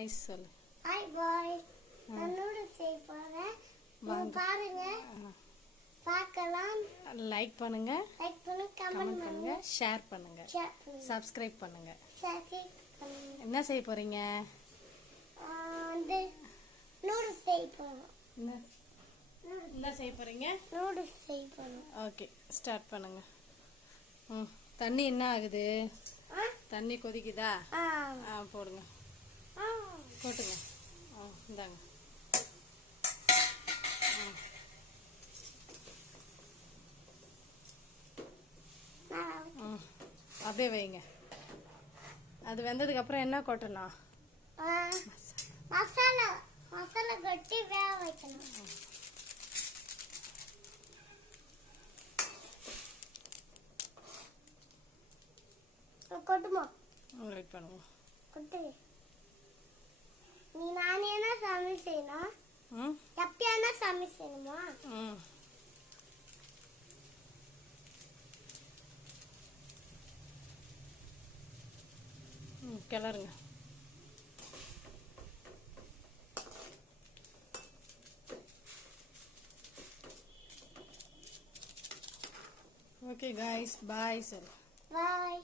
Hi சொல்லு. Hi bye. நான் noodles செய்ய போறேன். நீங்க பாருங்க. பார்க்கலாம். லைக் பண்ணுங்க. கமெண்ட் பண்ணுங்க. ஷேர் பண்ணுங்க. சப்ஸ்கிரைப் பண்ணுங்க. என்ன செய்ய போறீங்க? நூடுல்ஸ் செய்ய போறோம். என்ன செய்ய போறீங்க? நூடுல்ஸ் செய்ய போறோம். ஓகே, ஸ்டார்ட் பண்ணுங்க. தண்ணி என்ன ஆகுது? தண்ணி கொதிக்குதா? போடுங்க. போட்டுங்க. இந்தாங்க. அப்படியே வைங்க. அது வெந்ததுக்கு அப்புறம் என்ன கொட்டணும்? மசாலா கட்டி வேக வைக்கணும். கொட்டுமா? வெயிட் பண்ணுங்க. கொட்டு. நீ நானே என்ன சமையல் செய்யணும்? எப்பயானா சமையல் செய்யணுமா? கிளறுங்க. Okay guys, bye sir. Bye.